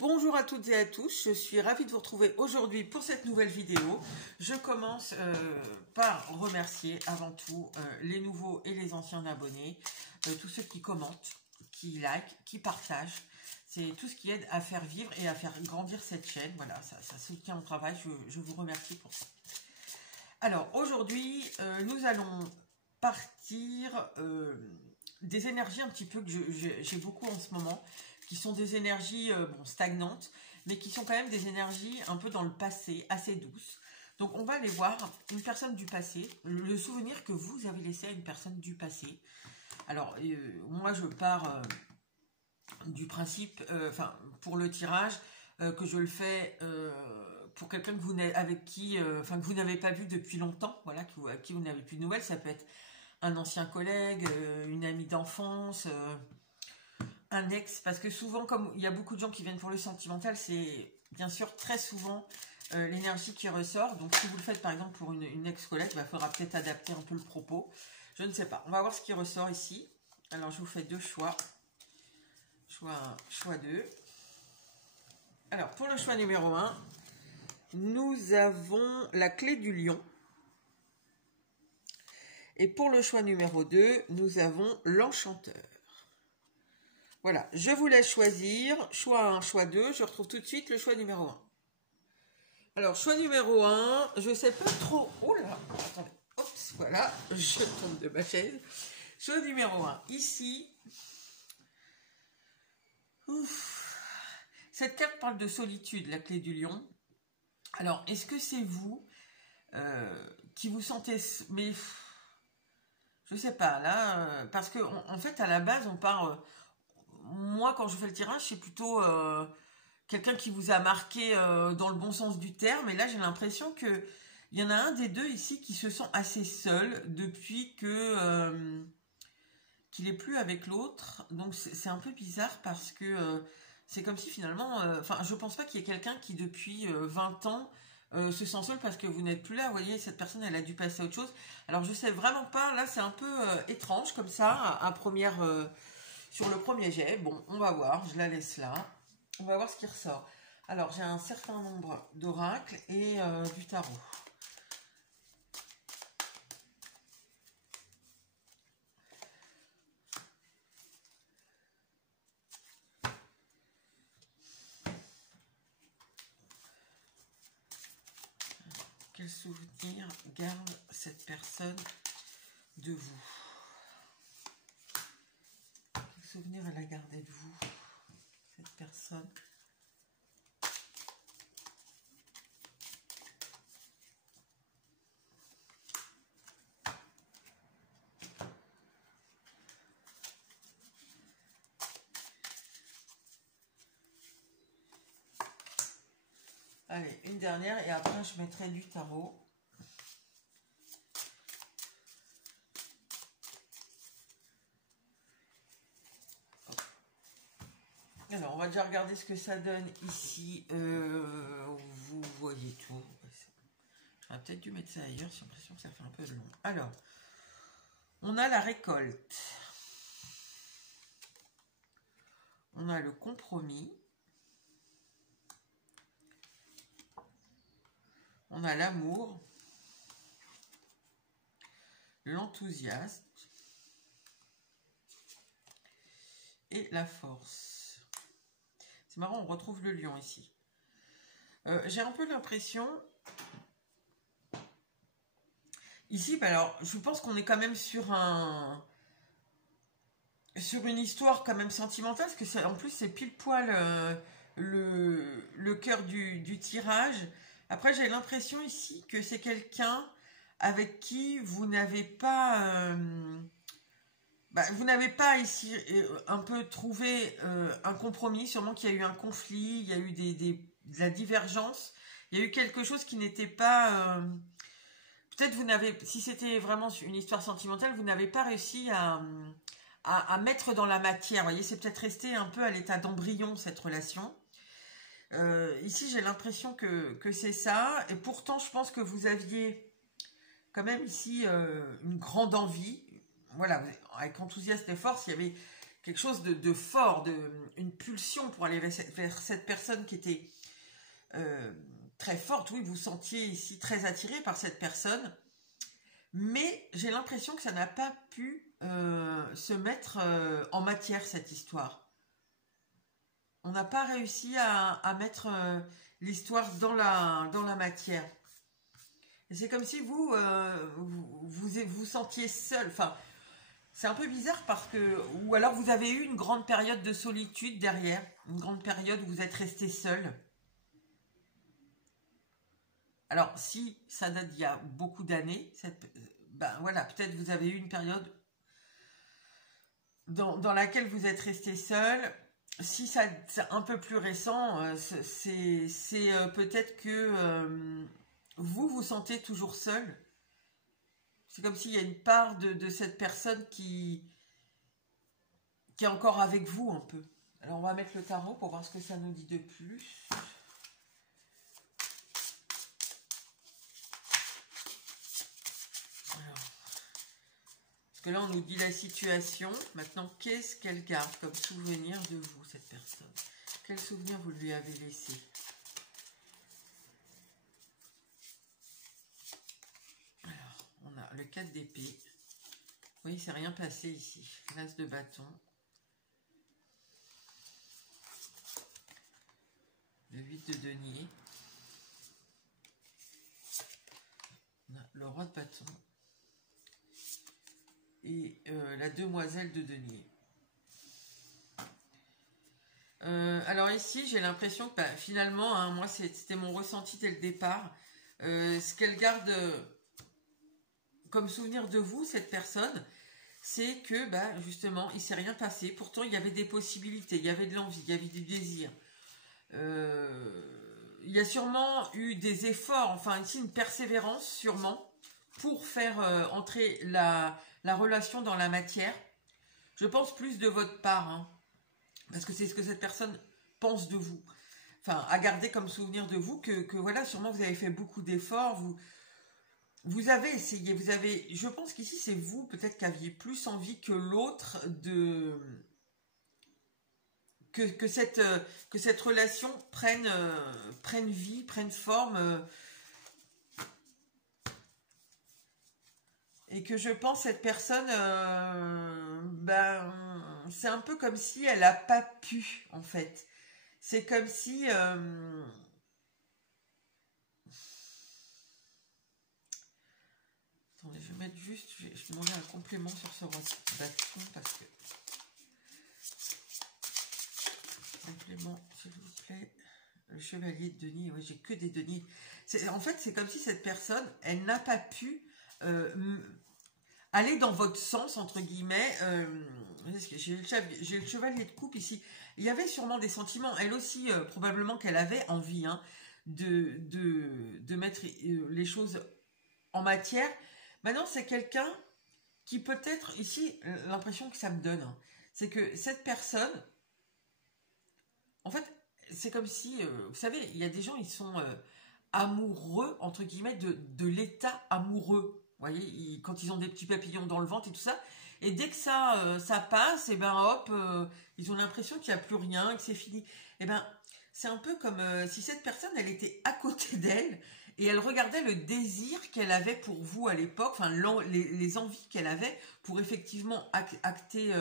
Bonjour à toutes et à tous, je suis ravie de vous retrouver aujourd'hui pour cette nouvelle vidéo. Je commence par remercier avant tout les nouveaux et les anciens abonnés, tous ceux qui commentent, qui likent, qui partagent. C'est tout ce qui aide à faire vivre et à faire grandir cette chaîne. Voilà, ça soutient mon travail, je vous remercie pour ça. Alors aujourd'hui, nous allons partir des énergies un petit peu que j'ai beaucoup en ce moment, qui sont des énergies stagnantes, mais qui sont quand même des énergies un peu dans le passé, assez douces. Donc on va aller voir une personne du passé, le souvenir que vous avez laissé à une personne du passé. Alors moi je pars du principe, pour le tirage, que je le fais pour quelqu'un que vous avec qui, que vous n'avez pas vu depuis longtemps, voilà, à qui vous n'avez plus de nouvelles. Ça peut être un ancien collègue, une amie d'enfance, un ex, parce que souvent, comme il y a beaucoup de gens qui viennent pour le sentimental, c'est bien sûr très souvent l'énergie qui ressort. Donc si vous le faites par exemple pour une ex-collègue, il faudra peut-être adapter un peu le propos. Je ne sais pas. On va voir ce qui ressort ici. Alors je vous fais deux choix. Choix 1, choix 2. Alors pour le choix numéro 1, nous avons la clé du lion. Et pour le choix numéro 2, nous avons l'enchanteur. Voilà, je vous laisse choisir. Choix 1, choix 2. Je retrouve tout de suite le choix numéro 1. Alors, choix numéro 1, je ne sais pas trop... Oh là, attendez. Oups, voilà, je tombe de ma chaise. Choix numéro 1, ici. Ouf. Cette carte parle de solitude, la clé du lion. Alors, est-ce que c'est vous qui vous sentez... Mais... je sais pas, là... parce que en fait, à la base, on part... moi, quand je fais le tirage, c'est plutôt quelqu'un qui vous a marqué dans le bon sens du terme. Et là, j'ai l'impression qu'il y en a un des deux ici qui se sent assez seul depuis que qu'il n'est plus avec l'autre. Donc, c'est un peu bizarre parce que c'est comme si finalement... je pense pas qu'il y ait quelqu'un qui, depuis 20 ans, se sent seul parce que vous n'êtes plus là. Vous voyez, cette personne, elle a dû passer à autre chose. Alors, je sais vraiment pas. Là, c'est un peu étrange comme ça, à première... sur le premier jet. Bon, on va voir, je la laisse là. On va voir ce qui ressort. Alors, j'ai un certain nombre d'oracles et du tarot. Quel souvenir garde cette personne de vous? Quel souvenir elle a gardé de vous, cette personne? Allez, une dernière et après je mettrai du tarot. Alors, on va déjà regarder ce que ça donne ici. Vous voyez tout. J'aurais peut-être dû mettre ça ailleurs, j'ai l'impression que ça fait un peu long. Alors, on a la récolte. On a le compromis. On a l'amour. L'enthousiasme. Et la force. C'est marrant, on retrouve le lion ici. J'ai un peu l'impression... ici, alors, je pense qu'on est quand même sur une histoire quand même sentimentale, parce que en plus, c'est pile poil le cœur du tirage. Après, j'ai l'impression ici que c'est quelqu'un avec qui vous n'avez pas... vous n'avez pas ici un peu trouvé un compromis, sûrement qu'il y a eu un conflit, il y a eu de la divergence, il y a eu quelque chose qui n'était pas... peut-être vous n'avez, si c'était vraiment une histoire sentimentale, vous n'avez pas réussi à mettre dans la matière. Vous voyez, c'est peut-être resté un peu à l'état d'embryon, cette relation. Ici, j'ai l'impression que c'est ça. Et pourtant, je pense que vous aviez quand même ici une grande envie. Voilà, avec enthousiasme et force, il quelque chose de fort, une pulsion pour aller vers cette personne qui était très forte. Oui, vous sentiez ici très attiré par cette personne, mais j'ai l'impression que ça n'a pas pu se mettre en matière, cette histoire. On n'a pas réussi à mettre l'histoire dans la matière. Et c'est comme si vous sentiez seul. Enfin, c'est un peu bizarre parce que... Ou alors vous avez eu une grande période de solitude derrière. Une grande période où vous êtes resté seul. Alors, si ça date d'il y a beaucoup d'années, ben voilà, peut-être vous avez eu une période dans laquelle vous êtes resté seul. Si c'est un peu plus récent, c'est peut-être que vous vous sentez toujours seul. C'est comme s'il y a une part de cette personne qui est encore avec vous un peu. Alors on va mettre le tarot pour voir ce que ça nous dit de plus. Parce que là, on nous dit la situation. Maintenant, qu'est-ce qu'elle garde comme souvenir de vous, cette personne? Quel souvenir vous lui avez laissé? Alors, on a le 4 d'épée. Oui, il s'est rien passé ici. L'as de bâton. Le 8 de denier. On a le roi de bâton. Et la demoiselle de denier. Alors ici, j'ai l'impression que finalement, hein, moi, c'était mon ressenti dès le départ. Ce qu'elle garde comme souvenir de vous, cette personne, c'est que justement, il ne s'est rien passé. Pourtant, il y avait des possibilités, il y avait de l'envie, il y avait du désir. Il y a sûrement eu des efforts, enfin ici, une persévérance sûrement, pour faire entrer la relation dans la matière. Je pense plus de votre part, hein, parce que c'est ce que cette personne pense de vous. Enfin, à garder comme souvenir de vous que voilà, sûrement vous avez fait beaucoup d'efforts, vous avez essayé, je pense qu'ici c'est vous peut-être qui aviez plus envie que l'autre que cette relation prenne vie, prenne forme. Et que je pense cette personne, c'est un peu comme si elle n'a pas pu, en fait. C'est comme si... Attendez, je vais mettre juste... Je vais demander un complément sur ce bâton, parce que... Complément, s'il vous plaît. Le chevalier de denier, oui, j'ai que des deniers. En fait, c'est comme si cette personne, elle n'a pas pu... aller dans votre sens, entre guillemets. J'ai le chevalier de coupe ici. Il y avait sûrement des sentiments, elle aussi, probablement qu'elle avait envie de mettre les choses en matière. Maintenant, c'est quelqu'un qui peut-être, ici, l'impression que ça me donne, hein, c'est que cette personne, en fait, c'est comme si, vous savez, il y a des gens, ils sont amoureux, entre guillemets, de l'état amoureux. Vous voyez, quand ils ont des petits papillons dans le ventre et tout ça, et dès que ça passe, et ben hop, ils ont l'impression qu'il n'y a plus rien, que c'est fini. Et ben, c'est un peu comme si cette personne, elle était à côté d'elle, et elle regardait le désir qu'elle avait pour vous à l'époque, enfin les envies qu'elle avait pour effectivement acter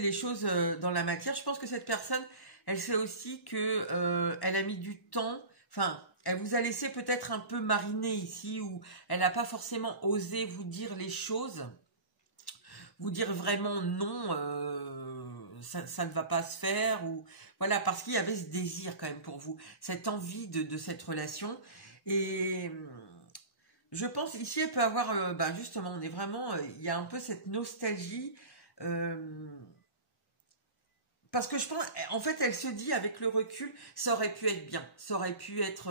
les choses dans la matière. Je pense que cette personne, elle sait aussi que elle a mis du temps, enfin... Elle vous a laissé peut-être un peu mariner ici, où elle n'a pas forcément osé vous dire les choses, vous dire vraiment non, ça ne va pas se faire, ou voilà, parce qu'il y avait ce désir quand même pour vous, cette envie de cette relation. Et je pense ici, elle peut avoir, justement, on est vraiment, il y a un peu cette nostalgie. Parce que je pense, en fait, elle se dit avec le recul, ça aurait pu être bien, ça aurait pu être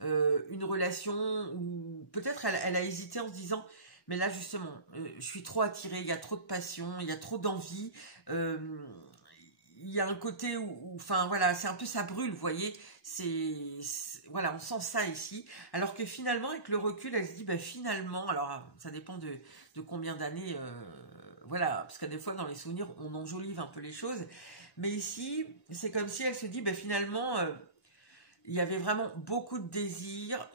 une relation où peut-être elle a hésité en se disant, mais là justement, je suis trop attirée, il y a trop de passion, il y a trop d'envie, il y a un côté où enfin voilà, c'est un peu ça brûle, vous voyez, voilà, on sent ça ici, alors que finalement avec le recul, elle se dit, finalement, alors ça dépend de combien d'années voilà, parce que des fois dans les souvenirs on enjolive un peu les choses, mais ici c'est comme si elle se dit, ben, finalement il y avait vraiment beaucoup de désirs,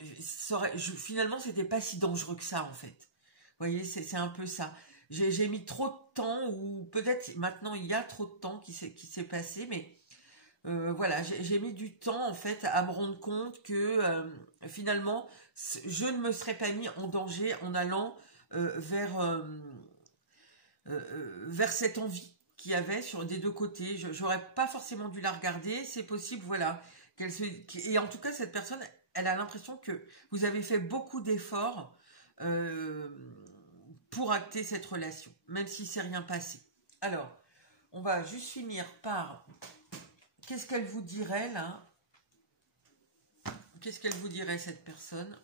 finalement c'était pas si dangereux que ça en fait. Vous voyez, c'est un peu ça. J'ai mis trop de temps, ou peut-être maintenant il y a trop de temps qui s'est passé, mais voilà, j'ai mis du temps en fait à me rendre compte que finalement je ne me serais pas mis en danger en allant vers cette envie qu'il y avait sur des deux côtés. J'aurais pas forcément dû la regarder, c'est possible, voilà. Et en tout cas, cette personne, elle a l'impression que vous avez fait beaucoup d'efforts pour acter cette relation, même si c'est rien passé. Alors, on va juste finir par... Qu'est-ce qu'elle vous dirait, là? Qu'est-ce qu'elle vous dirait, cette personne?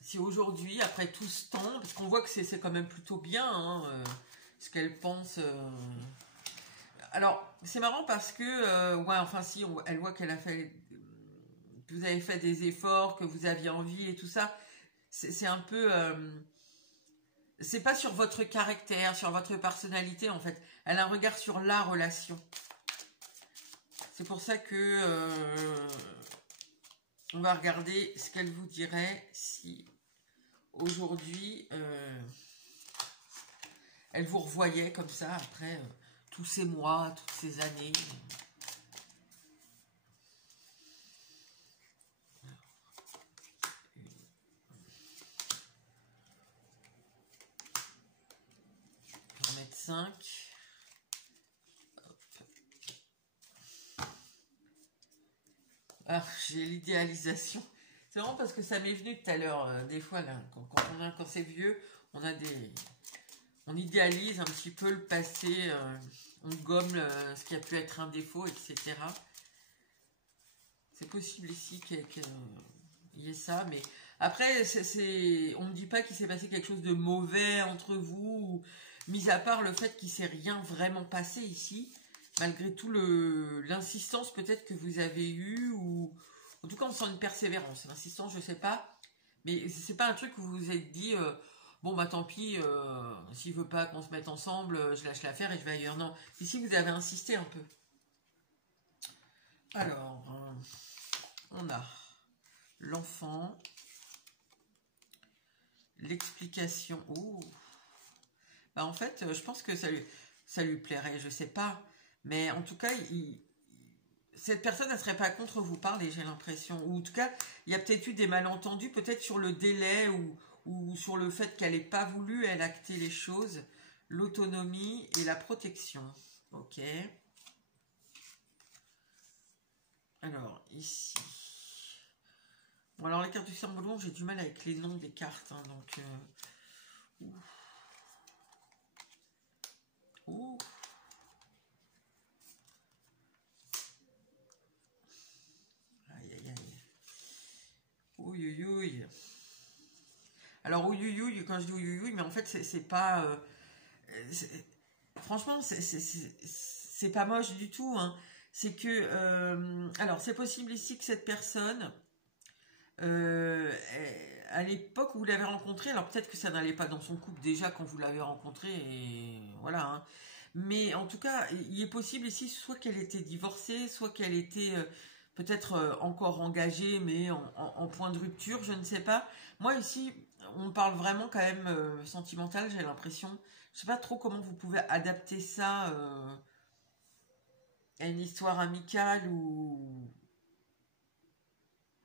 Si aujourd'hui, après tout ce temps, parce qu'on voit que c'est quand même plutôt bien, hein, ce qu'elle pense... Alors, c'est marrant parce que... ouais, enfin, si, elle voit qu'elle a fait... que vous avez fait des efforts, que vous aviez envie et tout ça. C'est un peu... c'est pas sur votre caractère, sur votre personnalité, en fait. Elle a un regard sur la relation. C'est pour ça que on va regarder ce qu'elle vous dirait si aujourd'hui elle vous revoyait comme ça après tous ces mois, toutes ces années. Je vais en mettre 5. Ah, j'ai l'idéalisation. C'est vraiment parce que ça m'est venu tout à l'heure. Des fois, là, quand c'est vieux, on idéalise un petit peu le passé. On gomme ce qui a pu être un défaut, etc. C'est possible ici qu'il y ait ça, mais après, on ne dit pas qu'il s'est passé quelque chose de mauvais entre vous, mis à part le fait qu'il ne s'est rien vraiment passé ici. Malgré tout l'insistance peut-être que vous avez eue, ou en tout cas on sent une persévérance. L'insistance, je sais pas, mais c'est pas un truc où vous vous êtes dit bon bah tant pis, s'il veut pas qu'on se mette ensemble, je lâche l'affaire et je vais ailleurs. Non, ici vous avez insisté un peu. Alors, on a l'enfant, l'explication. Oh, bah en fait, je pense que ça lui plairait, je sais pas. Mais en tout cas, cette personne ne serait pas contre vous parler, j'ai l'impression. Ou en tout cas, il y a peut-être eu des malentendus, peut-être sur le délai ou sur le fait qu'elle n'ait pas voulu, elle, acter les choses. L'autonomie et la protection. Ok. Alors, ici. Bon, alors les cartes du cerf-volant, j'ai du mal avec les noms des cartes. Hein, donc... Ouh. Ouh. Ouïouïouï. Alors ouïouïouï, quand je dis ouïouïouï, mais en fait c'est pas... franchement, c'est pas moche du tout. Hein. C'est que... alors c'est possible ici que cette personne, à l'époque où vous l'avez rencontrée, alors peut-être que ça n'allait pas dans son couple déjà quand vous l'avez rencontrée, et voilà. Hein. Mais en tout cas, il est possible ici soit qu'elle était divorcée, soit qu'elle était... peut-être encore engagée, mais en point de rupture, je ne sais pas. Moi, ici, on parle vraiment quand même sentimental, j'ai l'impression. Je ne sais pas trop comment vous pouvez adapter ça à une histoire amicale ou...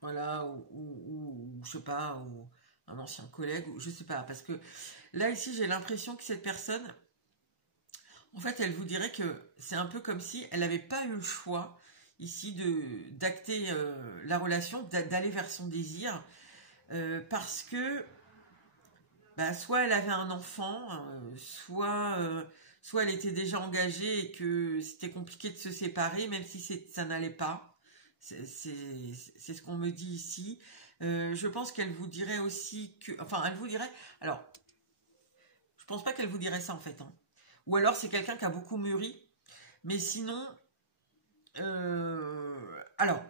Voilà, ou je sais pas, ou un ancien collègue, ou je sais pas. Parce que là, ici, j'ai l'impression que cette personne, en fait, elle vous dirait que c'est un peu comme si elle n'avait pas eu le choix ici d'acter la relation, d'aller vers son désir, parce que bah, soit elle avait un enfant, soit elle était déjà engagée et que c'était compliqué de se séparer, même si ça n'allait pas. C'est ce qu'on me dit ici. Je pense qu'elle vous dirait aussi que... Enfin, elle vous dirait... Alors, je pense pas qu'elle vous dirait ça en fait. Hein. Ou alors c'est quelqu'un qui a beaucoup mûri. Mais sinon... alors,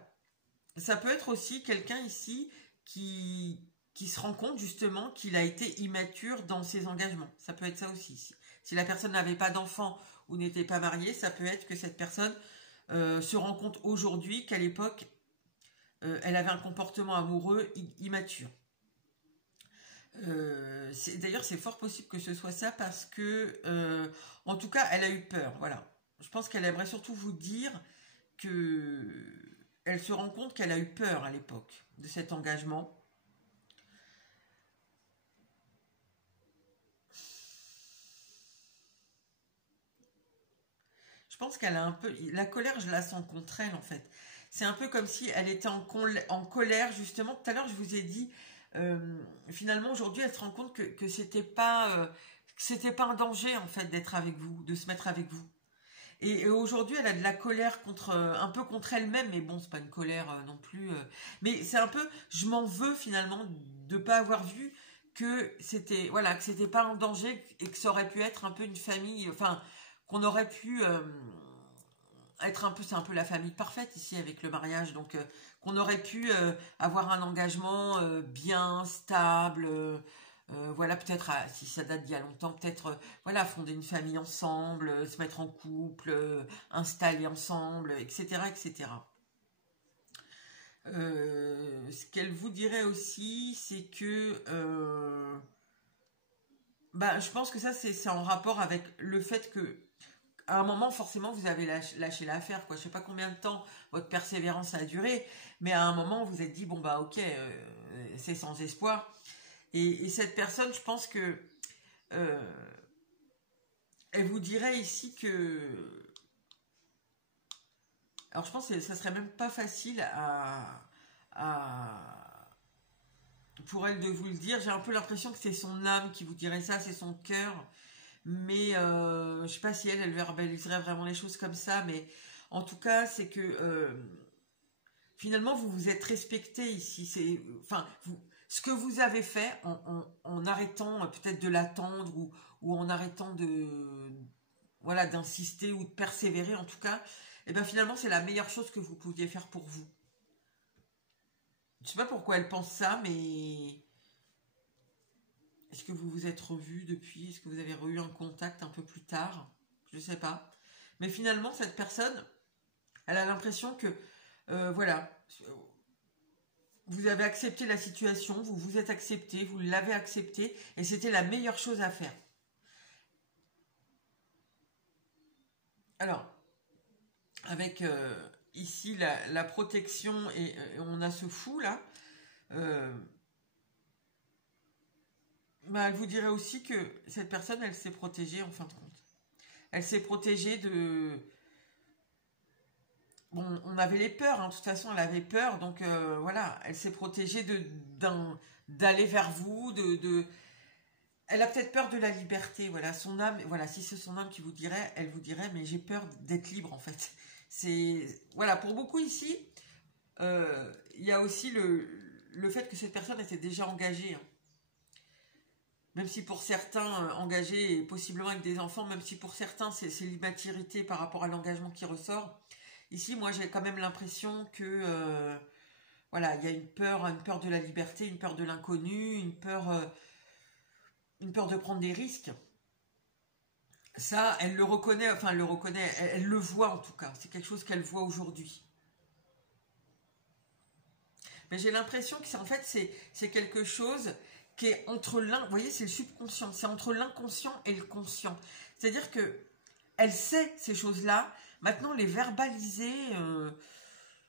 ça peut être aussi quelqu'un ici qui qui se rend compte justement qu'il a été immature dans ses engagements. Ça peut être ça aussi. Si la personne n'avait pas d'enfant ou n'était pas mariée, ça peut être que cette personne se rend compte aujourd'hui qu'à l'époque, elle avait un comportement amoureux immature. D'ailleurs, c'est fort possible que ce soit ça parce que, en tout cas, elle a eu peur. Voilà. Je pense qu'elle aimerait surtout vous dire que elle se rend compte qu'elle a eu peur à l'époque de cet engagement. Je pense qu'elle a un peu... La colère, je la sens contre elle, en fait. C'est un peu comme si elle était en colère, justement. Tout à l'heure, je vous ai dit, finalement, aujourd'hui, elle se rend compte que c'était pas un danger, en fait, d'être avec vous, de se mettre avec vous. Et aujourd'hui, elle a de la colère un peu contre elle-même, mais bon, c'est pas une colère non plus. Mais c'est un peu, je m'en veux finalement de pas avoir vu que c'était, voilà, que c'était pas un danger et que ça aurait pu être un peu une famille, enfin, qu'on aurait pu être un peu, c'est un peu la famille parfaite ici avec le mariage, donc qu'on aurait pu avoir un engagement bien stable. Voilà, peut-être, si ça date d'il y a longtemps, peut-être, voilà, fonder une famille ensemble, se mettre en couple, installer ensemble, etc., etc. Ce qu'elle vous dirait aussi, c'est que, bah, je pense que ça, c'est en rapport avec le fait que, à un moment, forcément, vous avez lâché l'affaire, quoi. Je sais pas combien de temps votre persévérance a duré, mais à un moment, vous vous êtes dit, bon, bah, ok, c'est sans espoir. Et cette personne, je pense que elle vous dirait ici que... Alors je pense que ça serait même pas facile pour elle de vous le dire. J'ai un peu l'impression que c'est son âme qui vous dirait ça, c'est son cœur. Mais je sais pas si elle verbaliserait vraiment les choses comme ça. Mais en tout cas, c'est que finalement, vous vous êtes respecté ici. Enfin, ce que vous avez fait en arrêtant peut-être de l'attendre ou en arrêtant voilà, d'insister ou de persévérer en tout cas, et bien finalement c'est la meilleure chose que vous pouviez faire pour vous. Je sais pas pourquoi elle pense ça, mais est-ce que vous vous êtes revus depuis? Est-ce que vous avez eu un contact un peu plus tard? Je sais pas. Mais finalement cette personne, elle a l'impression que voilà, vous avez accepté la situation, vous vous êtes accepté, vous l'avez accepté, et c'était la meilleure chose à faire. Alors, avec ici la protection et on a ce fou là, bah, elle vous dirait aussi que cette personne, elle s'est protégée en fin de compte. Elle s'est protégée de... Bon, on avait les peurs, hein, de toute façon, elle avait peur, donc voilà, elle s'est protégée d'aller vers vous, Elle a peut-être peur de la liberté, voilà, son âme, voilà, si c'est son âme qui vous dirait, elle vous dirait, mais j'ai peur d'être libre en fait. Voilà, pour beaucoup ici, il y a aussi le fait que cette personne était déjà engagée, hein. Même si pour certains, engagés et possiblement avec des enfants, même si pour certains c'est l'immaturité par rapport à l'engagement qui ressort, ici moi j'ai quand même l'impression que voilà, il y a une peur de la liberté, une peur de l'inconnu, une peur de prendre des risques. Ça, elle le reconnaît, enfin elle le reconnaît, elle le voit en tout cas, c'est quelque chose qu'elle voit aujourd'hui. Mais j'ai l'impression que en fait c'est quelque chose qui est entre vous voyez, c'est le subconscient, c'est entre l'inconscient et le conscient. C'est-à-dire que elle sait ces choses-là, maintenant les verbaliser, vous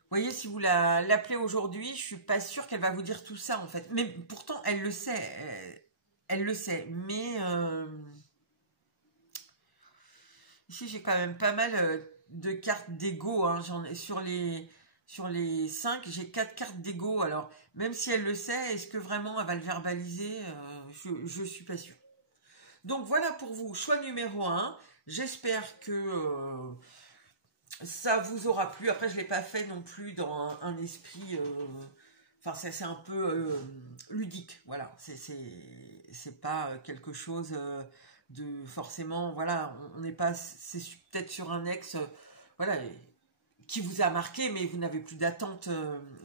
voyez, si vous l'appelez aujourd'hui, je suis pas sûre qu'elle va vous dire tout ça en fait. Mais pourtant elle le sait, elle le sait, mais ici j'ai quand même pas mal de cartes d'ego, hein. J'en ai sur les 5, j'ai 4 cartes d'ego. Alors, même si elle le sait, est-ce que vraiment elle va le verbaliser? Je suis pas sûre. Donc voilà pour vous, choix numéro 1. J'espère que ça vous aura plu. Après, je ne l'ai pas fait non plus dans un esprit... Enfin, c'est un peu ludique, voilà. C'est pas quelque chose de forcément... Voilà, on n'est pas... C'est peut-être sur un ex... voilà, qui vous a marqué, mais vous n'avez plus d'attente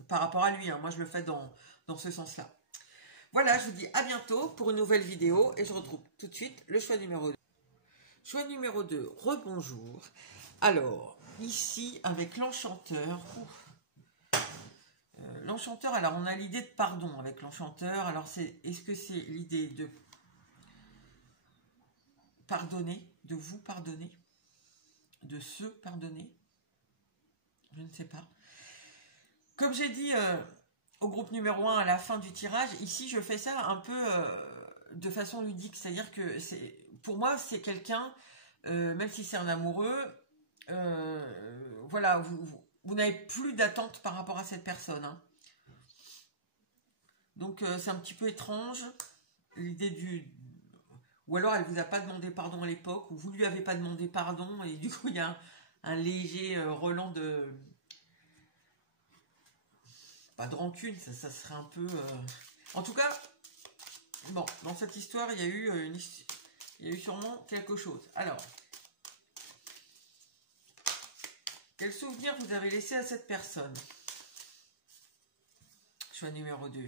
par rapport à lui, hein. Moi, je le fais dans ce sens-là. Voilà, je vous dis à bientôt pour une nouvelle vidéo et je retrouve tout de suite le choix numéro 2. Choix numéro 2, rebonjour. Alors, ici, avec l'enchanteur. L'enchanteur, alors on a l'idée de pardon avec l'enchanteur. Alors, est-ce que c'est l'idée de pardonner, de vous pardonner, de se pardonner? Je ne sais pas. Comme j'ai dit au groupe numéro 1 à la fin du tirage, ici je fais ça un peu de façon ludique. C'est-à-dire que pour moi c'est quelqu'un, même si c'est un amoureux, voilà, vous n'avez plus d'attente par rapport à cette personne. Hein. Donc c'est un petit peu étrange, l'idée du... Ou alors elle vous a pas demandé pardon à l'époque, ou vous lui avez pas demandé pardon, et du coup il y a un léger relent de... Pas de rancune, ça serait un peu... En tout cas, bon, dans cette histoire, il y a eu sûrement quelque chose. Alors, quel souvenir vous avez laissé à cette personne? Choix numéro 2.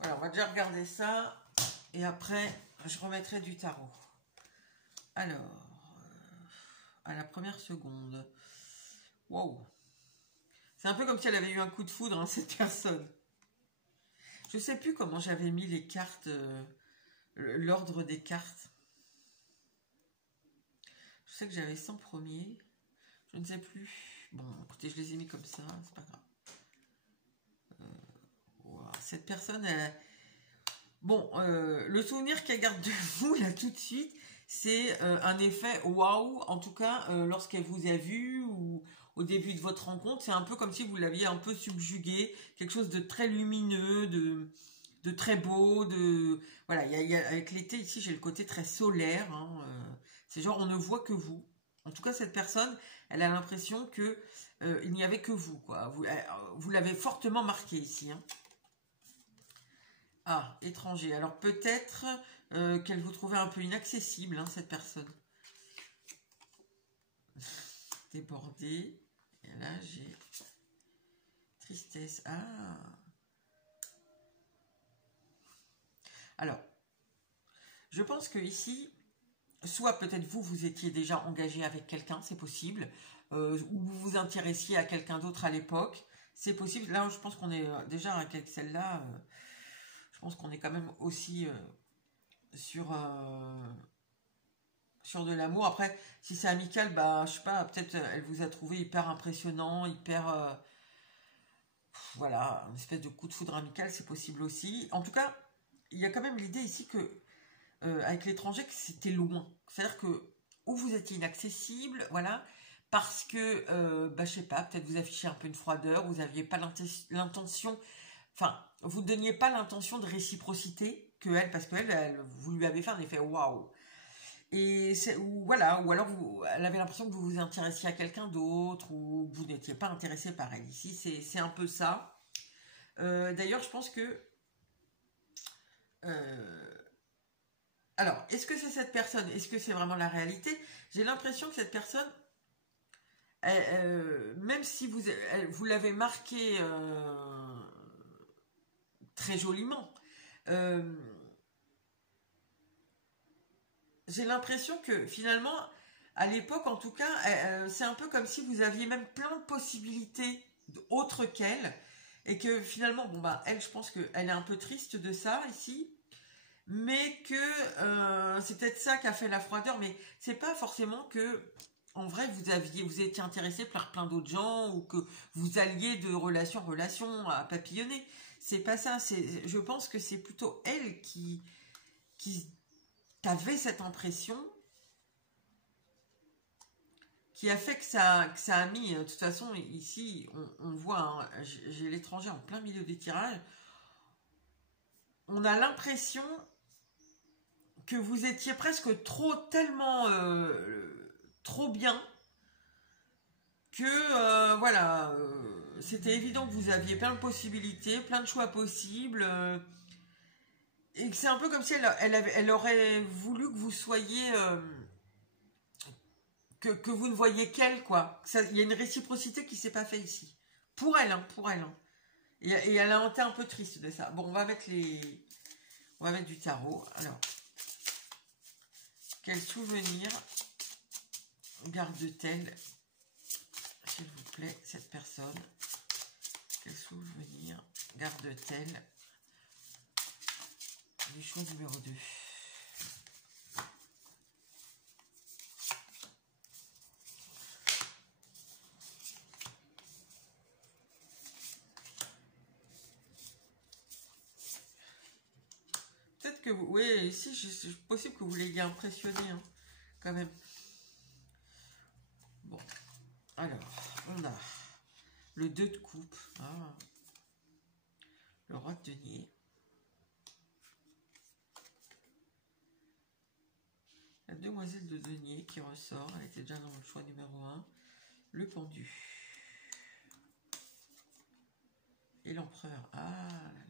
Voilà, on va déjà regarder ça. Et après, je remettrai du tarot. Alors, à la première seconde. Wow. C'est un peu comme si elle avait eu un coup de foudre, hein, cette personne. Je sais plus comment j'avais mis les cartes, l'ordre des cartes. Je sais que j'avais 100 premiers. Je ne sais plus. Bon, écoutez, je les ai mis comme ça, c'est pas grave. Wow, cette personne, elle... Bon, le souvenir qu'elle garde de vous, là, tout de suite, c'est un effet waouh. En tout cas, lorsqu'elle vous a vu ou au début de votre rencontre, c'est un peu comme si vous l'aviez un peu subjugué. Quelque chose de très lumineux, de très beau. Voilà, avec l'été, ici, j'ai le côté très solaire. Hein, c'est genre, on ne voit que vous. En tout cas, cette personne, elle a l'impression que il n'y avait que vous, quoi. Vous l'avez fortement marqué ici, hein. Ah, étranger. Alors peut-être qu'elle vous trouvait un peu inaccessible, hein, cette personne. Débordée. Et là, j'ai tristesse. Ah. Alors, je pense que ici, soit peut-être vous étiez déjà engagé avec quelqu'un, c'est possible, ou vous vous intéressiez à quelqu'un d'autre à l'époque, c'est possible. Là, je pense qu'on est déjà avec celle-là... je pense qu'on est quand même aussi sur de l'amour. Après, si c'est amical, bah, je sais pas, peut-être elle vous a trouvé hyper impressionnant, hyper... voilà, une espèce de coup de foudre amical, c'est possible aussi. En tout cas, il y a quand même l'idée ici que, avec l'étranger, que c'était loin. C'est-à-dire que, où vous étiez inaccessible, voilà, parce que, bah, je sais pas, peut-être vous affichez un peu une froideur, vous n'aviez pas l'intention... Enfin, vous ne donniez pas l'intention de réciprocité que elle, parce qu'elle, vous lui avez fait un effet waouh. Et voilà, ou alors elle avait l'impression que vous vous intéressiez à quelqu'un d'autre, ou que vous n'étiez pas intéressé par elle. Ici, c'est un peu ça. D'ailleurs, je pense que... alors, est-ce que c'est cette personne? Est-ce que c'est vraiment la réalité? J'ai l'impression que cette personne, même si vous l'avez marqué... très joliment. J'ai l'impression que finalement, à l'époque en tout cas, c'est un peu comme si vous aviez même plein de possibilités autres qu'elle, et que finalement, bon bah elle, je pense qu'elle est un peu triste de ça ici, mais que c'est peut-être ça qui a fait la froideur, mais c'est pas forcément que en vrai vous étiez intéressé par plein d'autres gens ou que vous alliez de relation en relation à papillonner. C'est pas ça, je pense que c'est plutôt elle qui avait cette impression qui a fait que ça a mis, de toute façon ici on voit, hein, j'ai l'étranger en plein milieu des tirages, on a l'impression que vous étiez presque tellement trop bien que voilà, c'était évident que vous aviez plein de possibilités, plein de choix possibles, et que c'est un peu comme si elle aurait voulu que vous soyez que vous ne voyez qu'elle, quoi. Il y a une réciprocité qui s'est pas faite ici. Pour elle, hein, pour elle. Hein. Et elle a été un peu triste de ça. Bon, on va mettre du tarot. Alors, quel souvenir garde-t-elle, s'il vous plaît, cette personne? Quel souvenir garde-t-elle du choix numéro 2? Peut-être que vous... Oui, ici, c'est possible que vous l'ayez impressionné, hein, quand même. Bon, alors, on a le 2 de coupe, ah, le roi de denier, la demoiselle de denier qui ressort, elle était déjà dans le choix numéro 1, le pendu, et l'empereur, ah là là.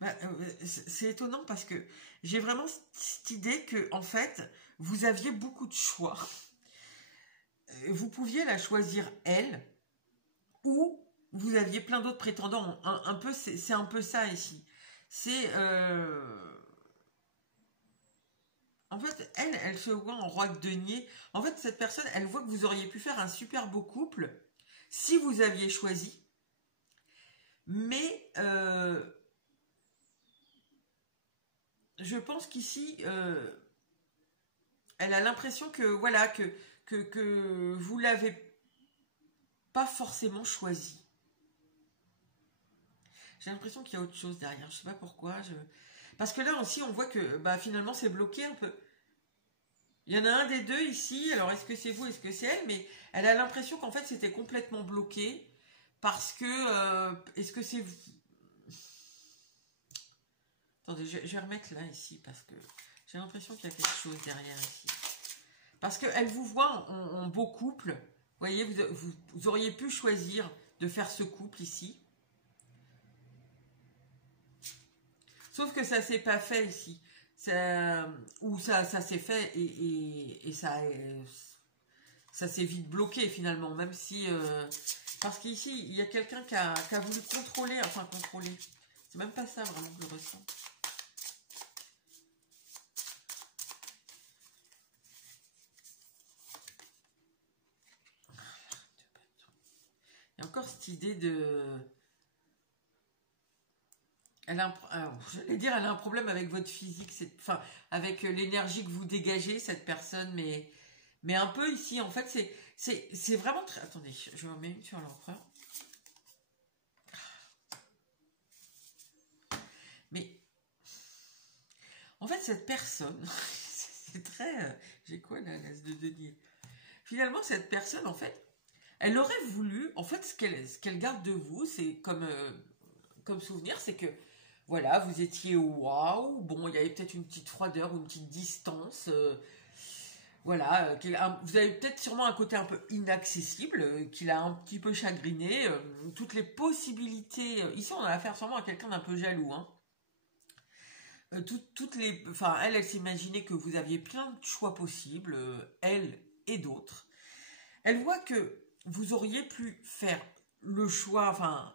Bah, c'est étonnant parce que j'ai vraiment cette idée que, en fait, vous aviez beaucoup de choix. Vous pouviez la choisir elle, ou vous aviez plein d'autres prétendants. Un peu, c'est un peu ça ici. C'est en fait, elle se voit en roi de denier. En fait, cette personne, elle voit que vous auriez pu faire un super beau couple si vous aviez choisi. Mais je pense qu'ici, elle a l'impression que voilà que vous l'avez pas forcément choisi. J'ai l'impression qu'il y a autre chose derrière. Je sais pas pourquoi. Parce que là aussi, on voit que bah, finalement, c'est bloqué un peu. Il y en a un des deux ici. Alors, est-ce que c'est vous, est-ce que c'est elle? Mais elle a l'impression qu'en fait, c'était complètement bloqué. Parce que... est-ce que c'est vous? Attendez, je vais remettre là, ici. Parce que j'ai l'impression qu'il y a quelque chose derrière ici. Parce qu'elle vous voit en beau couple. Vous voyez, vous auriez pu choisir de faire ce couple ici. Sauf que ça s'est pas fait ici. Ou ça s'est fait et ça s'est vite bloqué finalement. Même si... parce qu'ici, il y a quelqu'un qui a voulu contrôler. Enfin, contrôler. C'est même pas ça vraiment que je ressens. Il y a encore cette idée de... j'allais dire, elle a un problème avec votre physique, enfin, avec l'énergie que vous dégagez, cette personne, mais un peu ici, en fait, c'est vraiment très... Attendez, je vais en mettre une sur l'empereur. Mais, en fait, cette personne, c'est très... J'ai quoi là, l'as de denier? Finalement, cette personne, en fait, elle aurait voulu, en fait, ce qu'elle garde de vous, c'est comme souvenir, c'est que voilà, vous étiez waouh, bon, il y avait peut-être une petite froideur ou une petite distance, voilà, vous avez peut-être sûrement un côté un peu inaccessible, qui l'a un petit peu chagriné, toutes les possibilités, ici on a affaire sûrement à quelqu'un d'un peu jaloux, hein. Enfin, elle s'imaginait que vous aviez plein de choix possibles, elle et d'autres. Elle voit que vous auriez pu faire le choix, enfin,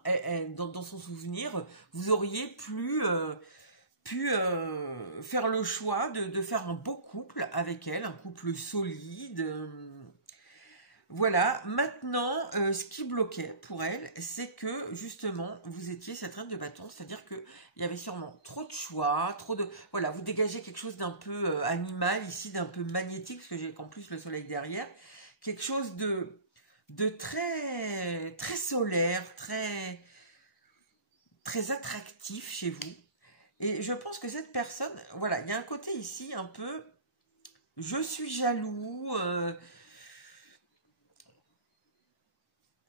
dans son souvenir, vous auriez pu faire le choix de faire un beau couple avec elle, un couple solide. Voilà, maintenant, ce qui bloquait pour elle, c'est que justement, vous étiez cette reine de bâton, c'est-à-dire qu'il y avait sûrement trop de choix, trop de... Voilà, vous dégagez quelque chose d'un peu animal ici, d'un peu magnétique, parce que j'ai qu'en plus le soleil derrière, quelque chose de très, très solaire, très, très attractif chez vous. Et je pense que cette personne, voilà, il y a un côté ici un peu, je suis jaloux,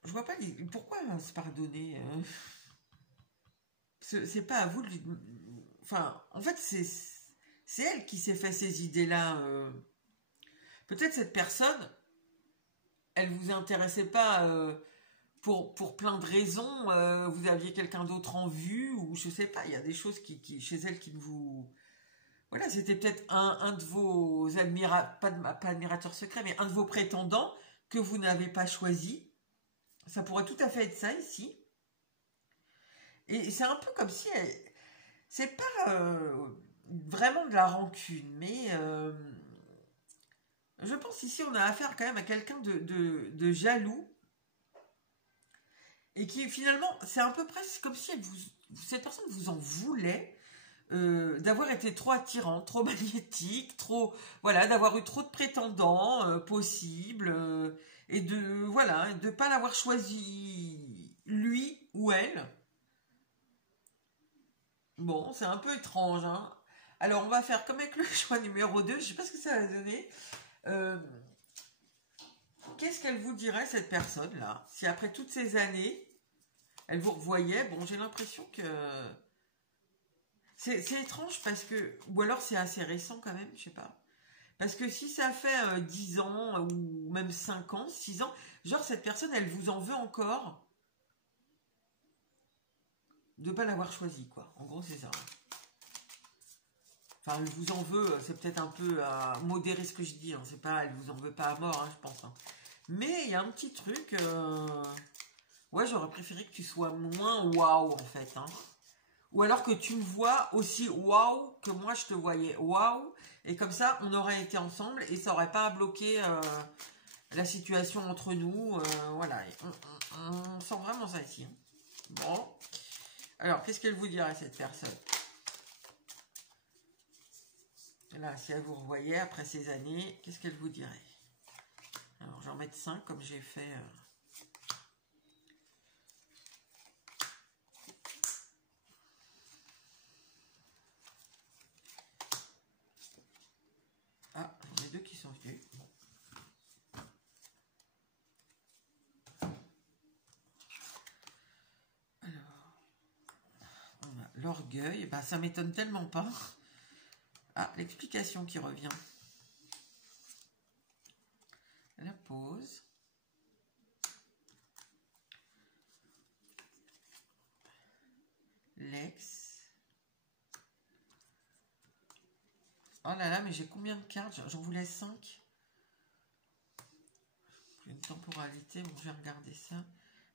je vois pas pourquoi se pardonner. C'est pas à vous de lui... Enfin, en fait, c'est elle qui s'est fait ces idées-là. Peut-être cette personne, elle vous intéressait pas pour plein de raisons. Vous aviez quelqu'un d'autre en vue, ou je sais pas, il y a des choses chez elle qui ne vous... Voilà, c'était peut-être un de vos pas admirateurs secrets, mais un de vos prétendants que vous n'avez pas choisi. Ça pourrait tout à fait être ça ici. Et c'est un peu comme si c'est pas vraiment de la rancune, mais je pense ici on a affaire quand même à quelqu'un de jaloux et qui finalement, c'est un peu presque comme si cette personne vous en voulait d'avoir été trop attirant, trop magnétique, trop voilà, d'avoir eu trop de prétendants possibles et de pas l'avoir choisi lui ou elle. Bon, c'est un peu étrange, hein. Alors, on va faire comme avec le choix numéro 2. Je sais pas ce que ça va donner. Euh, Qu'est-ce qu'elle vous dirait, cette personne-là, si après toutes ces années, elle vous revoyait? Bon, j'ai l'impression que... C'est étrange parce que... Ou alors c'est assez récent quand même, je sais pas. Parce que si ça fait 10 ans, ou même 5 ans, 6 ans, genre cette personne, elle vous en veut encore de pas l'avoir choisi, quoi. En gros, c'est ça. Enfin, elle vous en veut, c'est peut-être un peu à modérer ce que je dis, hein. C'est pas, elle vous en veut pas à mort, hein, je pense, hein. Mais il y a un petit truc, ouais, j'aurais préféré que tu sois moins waouh, en fait, hein. Ou alors que tu me vois aussi waouh que moi je te voyais waouh, et comme ça, on aurait été ensemble, et ça aurait pas bloqué la situation entre nous, voilà. On sent vraiment ça ici, hein. Bon. Alors, qu'est-ce qu'elle vous dirait, cette personne? Là, si elle vous revoyait après ces années, qu'est-ce qu'elle vous dirait? Alors, je vais en mettre 5 comme j'ai fait. Ah, j'en ai 2 qui sont venus. Alors, on a l'orgueil. Bah, ça m'étonne tellement pas. Ah, l'explication qui revient. La pause. L'ex. Oh là là, mais j'ai combien de cartes? J'en voulais 5. Une temporalité, bon, je vais regarder ça.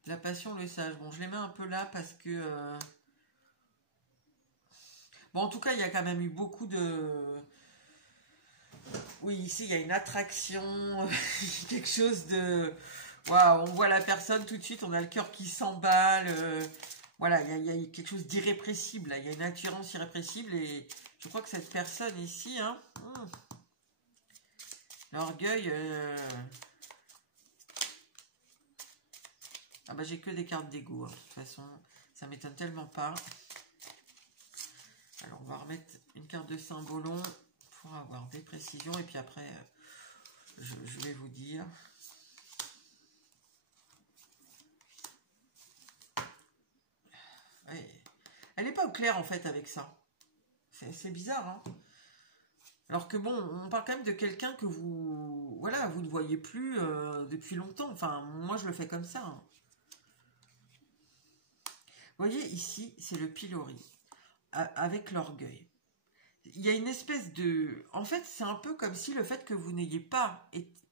La passion, le sage. Bon, je les mets un peu là parce que... Bon, en tout cas, il y a quand même eu beaucoup de... Oui, ici, il y a une attraction, quelque chose de... Waouh, on voit la personne tout de suite, on a le cœur qui s'emballe. Voilà, il y a quelque chose d'irrépressible. Il y a une attirance irrépressible. Et je crois que cette personne ici, hein, l'orgueil... Ah bah, j'ai que des cartes d'égo, hein. De toute façon, ça m'étonne tellement pas. Alors, on va remettre une carte de Saint-Bolon pour avoir des précisions. Et puis après, je vais vous dire. Ouais. Elle n'est pas au clair, en fait, avec ça. C'est bizarre, hein. Alors que bon, on parle quand même de quelqu'un que vous... Voilà, vous ne voyez plus depuis longtemps. Enfin, moi, je le fais comme ça, hein. Vous voyez, ici, c'est le pilori. Avec l'orgueil. Il y a une espèce de... En fait, c'est un peu comme si le fait que vous n'ayez pas...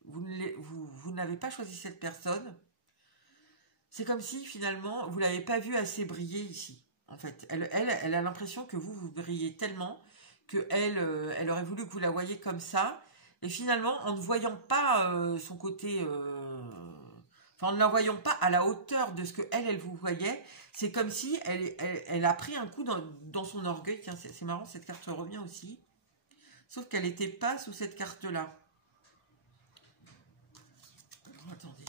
Vous n'avez pas choisi cette personne, c'est comme si, finalement, vous ne l'avez pas vue assez briller ici. En fait, elle a l'impression que vous brillez tellement qu'elle elle aurait voulu que vous la voyiez comme ça. Et finalement, en ne voyant pas son côté... en ne la voyant pas à la hauteur de ce que elle vous voyait, c'est comme si elle a pris un coup dans son orgueil. Tiens, c'est marrant, cette carte revient aussi. Sauf qu'elle n'était pas sous cette carte-là. Attendez.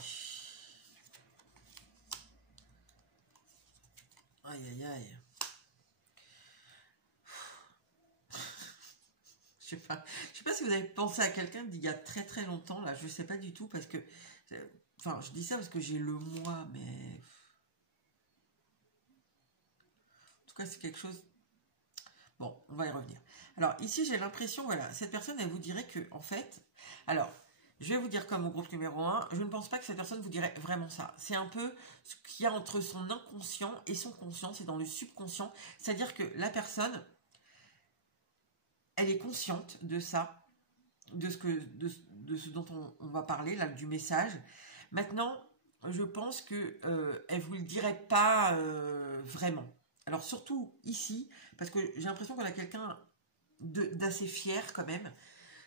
Aïe, aïe, aïe. Je sais pas si vous avez pensé à quelqu'un d'il y a très très longtemps, là, je sais pas du tout, parce que... Enfin, je dis ça parce que j'ai le moi, mais... En tout cas, c'est quelque chose... Bon, on va y revenir. Alors, ici, j'ai l'impression, voilà, cette personne, elle vous dirait que, en fait... Alors, je vais vous dire comme au groupe numéro 1, je ne pense pas que cette personne vous dirait vraiment ça. C'est un peu ce qu'il y a entre son inconscient et son conscient, c'est dans le subconscient. C'est-à-dire que la personne, elle est consciente de ça, de ce dont on va parler, là, du message. Maintenant, je pense que elle vous le dirait pas vraiment. Alors surtout ici, parce que j'ai l'impression qu'on a quelqu'un d'assez fier quand même.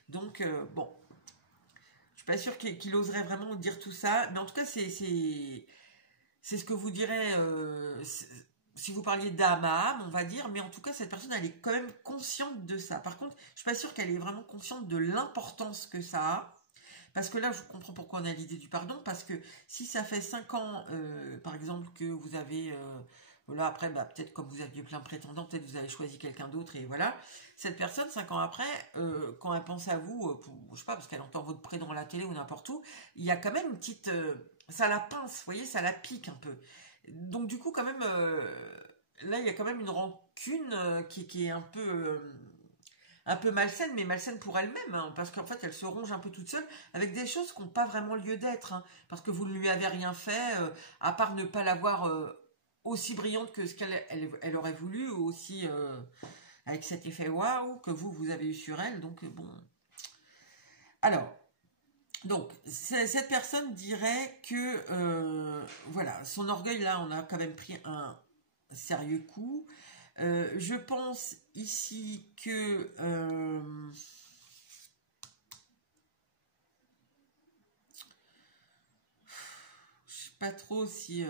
Donc bon, je suis pas sûre qu'il oserait vraiment vous dire tout ça, mais en tout cas c'est ce que vous direz si vous parliez d'âme à âme, on va dire, mais en tout cas cette personne elle est quand même consciente de ça. Par contre, je suis pas sûre qu'elle est vraiment consciente de l'importance que ça a. Parce que là, je comprends pourquoi on a l'idée du pardon, parce que si ça fait 5 ans, par exemple, que vous avez... voilà, après, bah, peut-être comme vous aviez plein de prétendants, peut-être vous avez choisi quelqu'un d'autre, et voilà. Cette personne, 5 ans après, quand elle pense à vous, je sais pas, parce qu'elle entend votre prénom à la télé ou n'importe où, il y a quand même une petite... ça la pince, vous voyez, ça la pique un peu. Donc du coup, quand même, là, il y a quand même une rancune qui est un peu malsaine, mais malsaine pour elle-même, hein, parce qu'en fait, elle se ronge un peu toute seule avec des choses qui n'ont pas vraiment lieu d'être, hein, parce que vous ne lui avez rien fait, à part ne pas l'avoir aussi brillante que ce qu'elle elle aurait voulu, ou aussi avec cet effet waouh que vous avez eu sur elle, donc bon. Alors, donc, cette personne dirait que, voilà, son orgueil, là, on a quand même pris un sérieux coup. Je pense ici que je sais pas trop si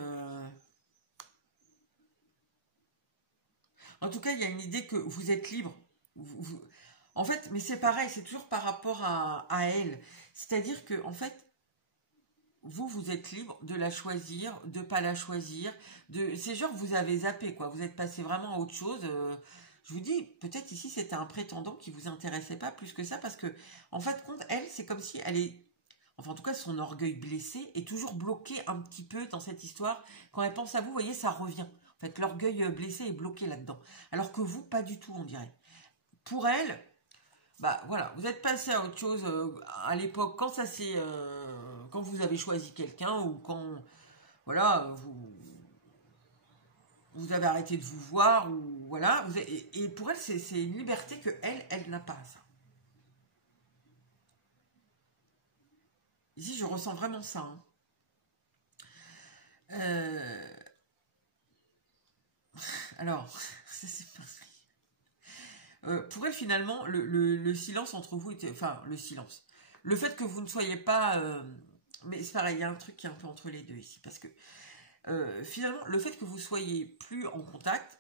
en tout cas il y a une idée que vous êtes libre. En fait, mais c'est pareil, c'est toujours par rapport à elle. C'est-à-dire que en fait vous êtes libre de la choisir, de pas la choisir. C'est genre vous avez zappé, quoi. Vous êtes passé vraiment à autre chose. Je vous dis, peut-être ici c'était un prétendant qui vous intéressait pas plus que ça, parce que en fin de compte, elle, c'est comme si elle est, enfin en tout cas son orgueil blessé est toujours bloqué un petit peu dans cette histoire. Quand elle pense à vous, vous voyez, ça revient. En fait, l'orgueil blessé est bloqué là-dedans. Alors que vous, pas du tout, on dirait. Pour elle, bah voilà, vous êtes passé à autre chose à l'époque quand ça s'est, quand vous avez choisi quelqu'un, ou quand voilà vous avez arrêté de vous voir, ou voilà, et pour elle c'est une liberté que elle n'a pas, ça. Ici je ressens vraiment ça, hein. Alors c'est pour elle finalement le silence entre vous était, enfin le silence, le fait que vous ne soyez pas mais c'est pareil, il y a un truc qui est un peu entre les deux ici, parce que finalement le fait que vous soyez plus en contact,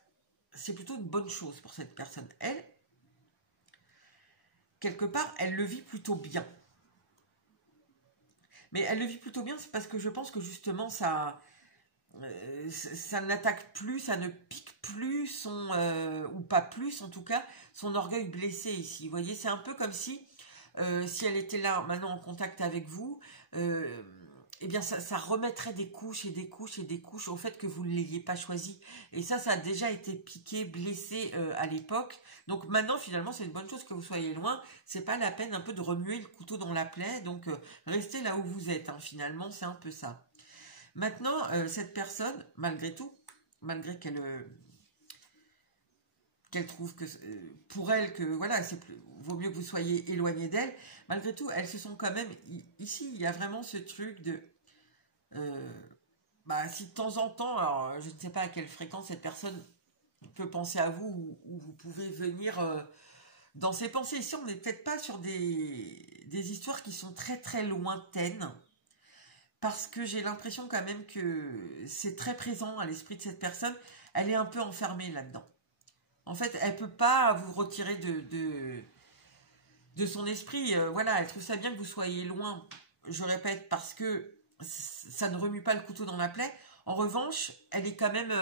c'est plutôt une bonne chose pour cette personne. Elle, quelque part, elle le vit plutôt bien, mais elle le vit plutôt bien, c'est parce que je pense que justement ça n'attaque plus, ça ne pique plus son, ou pas plus en tout cas, son orgueil blessé ici. Vous voyez, c'est un peu comme si elle était là maintenant en contact avec vous, eh bien ça remettrait des couches et des couches et des couches au fait que vous ne l'ayez pas choisi. Et ça a déjà été piqué, blessé à l'époque. Donc maintenant finalement c'est une bonne chose que vous soyez loin. C'est pas la peine un peu de remuer le couteau dans la plaie. Donc restez là où vous êtes, hein, finalement c'est un peu ça. Maintenant, cette personne, malgré tout, malgré qu'elle trouve que pour elle que voilà, vaut mieux que vous soyez éloigné d'elle, malgré tout, elles se sont quand même ici. Il y a vraiment ce truc de bah, si de temps en temps, alors je ne sais pas à quelle fréquence cette personne peut penser à vous, ou vous pouvez venir dans ses pensées. Ici, on n'est peut-être pas sur des histoires qui sont très très lointaines, parce que j'ai l'impression quand même que c'est très présent à l'esprit de cette personne. Elle est un peu enfermée là-dedans. En fait, elle peut pas vous retirer de son esprit. Voilà, elle trouve ça bien que vous soyez loin, je répète, parce que ça ne remue pas le couteau dans la plaie. En revanche, elle est quand même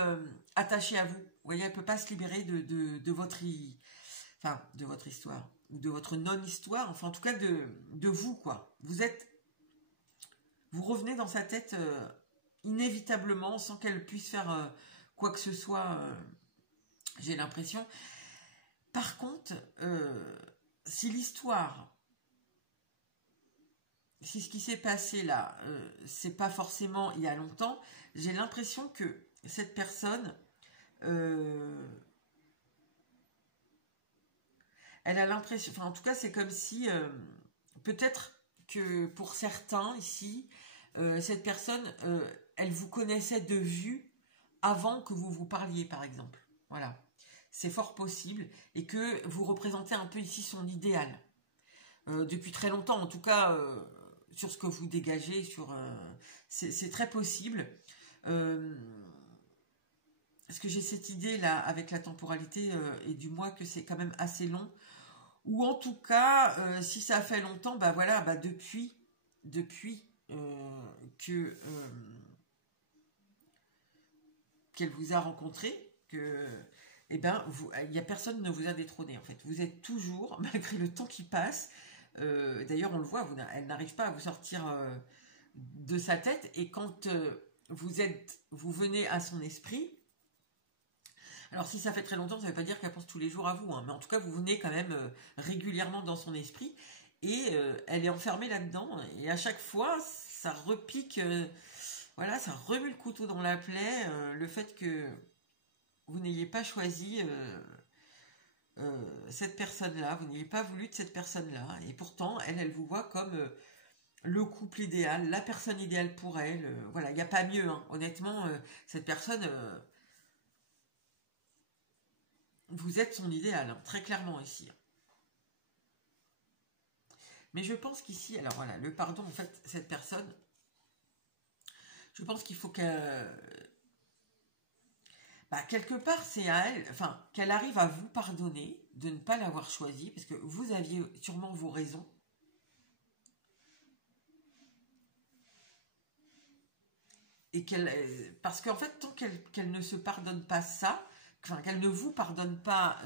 attachée à vous. Vous voyez, elle peut pas se libérer de votre histoire, ou de votre non-histoire, enfin en tout cas de vous, quoi. Vous revenez dans sa tête inévitablement, sans qu'elle puisse faire quoi que ce soit, j'ai l'impression. Par contre, si ce qui s'est passé là, c'est pas forcément il y a longtemps, j'ai l'impression que cette personne, elle a l'impression, enfin en tout cas c'est comme si, peut-être que pour certains ici, cette personne, elle vous connaissait de vue avant que vous vous parliez, par exemple. Voilà, c'est fort possible, et que vous représentez un peu ici son idéal. Depuis très longtemps, en tout cas, sur ce que vous dégagez, c'est très possible. Parce que j'ai cette idée là, avec la temporalité et du mois, que c'est quand même assez long. Ou en tout cas, si ça fait longtemps, bah voilà, bah depuis que qu'elle vous a rencontré, eh ben, il y a personne ne vous a détrôné en fait. Vous êtes toujours, malgré le temps qui passe. D'ailleurs, on le voit, elle n'arrive pas à vous sortir de sa tête. Et quand vous venez à son esprit. Alors, si ça fait très longtemps, ça ne veut pas dire qu'elle pense tous les jours à vous, hein, mais en tout cas, vous venez quand même régulièrement dans son esprit, et elle est enfermée là-dedans. Et à chaque fois, ça repique, voilà, ça remue le couteau dans la plaie, le fait que vous n'ayez pas choisi cette personne-là, vous n'ayez pas voulu de cette personne-là, et pourtant, elle vous voit comme le couple idéal, la personne idéale pour elle. Voilà, il n'y a pas mieux, hein. Honnêtement, cette personne... vous êtes son idéal, hein, très clairement ici. Mais je pense qu'ici, alors voilà, le pardon, en fait, cette personne, je pense qu'il faut quelque part, c'est à elle, enfin, qu'elle arrive à vous pardonner de ne pas l'avoir choisi, parce que vous aviez sûrement vos raisons. Et parce qu'en fait, tant qu'elle ne se pardonne pas ça, enfin, qu'elle ne vous pardonne pas,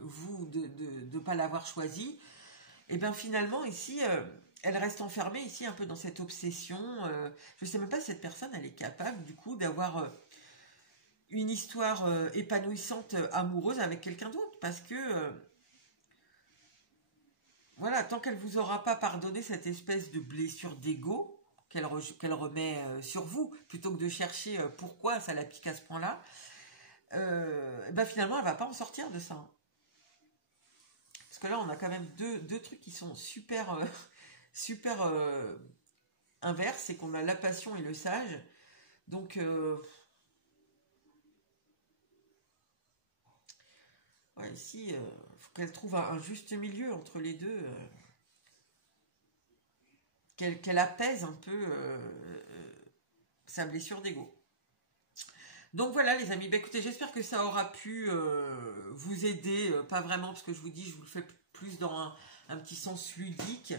vous, de ne pas l'avoir choisi, et bien finalement, ici, elle reste enfermée, ici, un peu dans cette obsession. Je ne sais même pas si cette personne, elle est capable, du coup, d'avoir une histoire épanouissante, amoureuse avec quelqu'un d'autre. Parce que, voilà, tant qu'elle ne vous aura pas pardonné cette espèce de blessure d'ego qu'elle remet sur vous, plutôt que de chercher pourquoi ça la pique à ce point-là, ben finalement, elle ne va pas en sortir de ça. Parce que là, on a quand même deux trucs qui sont super, super inverses. C'est qu'on a la passion et le sage. Donc, ouais, ici, il faut qu'elle trouve un juste milieu entre les deux. Qu'elle apaise un peu sa blessure d'ego. Donc voilà les amis, écoutez, j'espère que ça aura pu vous aider, pas vraiment parce que je vous dis, je vous le fais plus dans un petit sens ludique,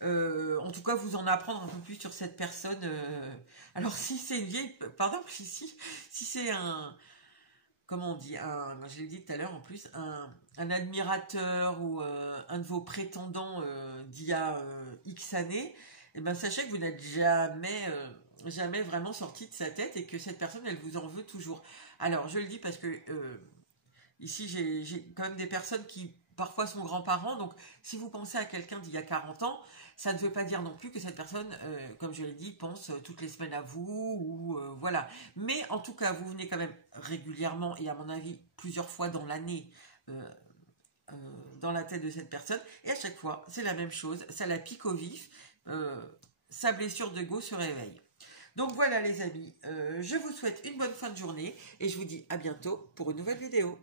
en tout cas vous en apprendre un peu plus sur cette personne. Alors si c'est une vieille, pardon, si c'est un, comment on dit, je l'ai dit tout à l'heure en plus, un admirateur ou un de vos prétendants d'il y a X années, et ben sachez que vous n'êtes jamais vraiment sorti de sa tête, et que cette personne, elle vous en veut toujours. Alors, je le dis parce que ici, j'ai quand même des personnes qui parfois sont grands-parents, donc si vous pensez à quelqu'un d'il y a 40 ans, ça ne veut pas dire non plus que cette personne, comme je l'ai dit, pense toutes les semaines à vous, ou voilà. Mais en tout cas, vous venez quand même régulièrement, et à mon avis, plusieurs fois dans l'année, dans la tête de cette personne, et à chaque fois, c'est la même chose, ça la pique au vif, sa blessure d'ego se réveille. Donc voilà les amis, je vous souhaite une bonne fin de journée, et je vous dis à bientôt pour une nouvelle vidéo.